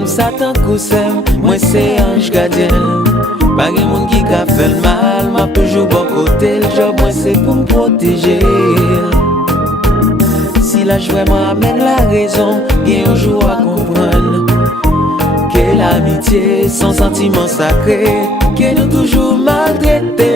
comme ça tant qu'on s'aime. Moi c'est ange gardien. Pas de monde qui a fait le mal, m'a toujours bon côté. Le job moi c'est pour me protéger. Si la joie m'amène la raison, il y a un jour à comprendre que l'amitié, son sentiment sacré, que nous toujours maltraité.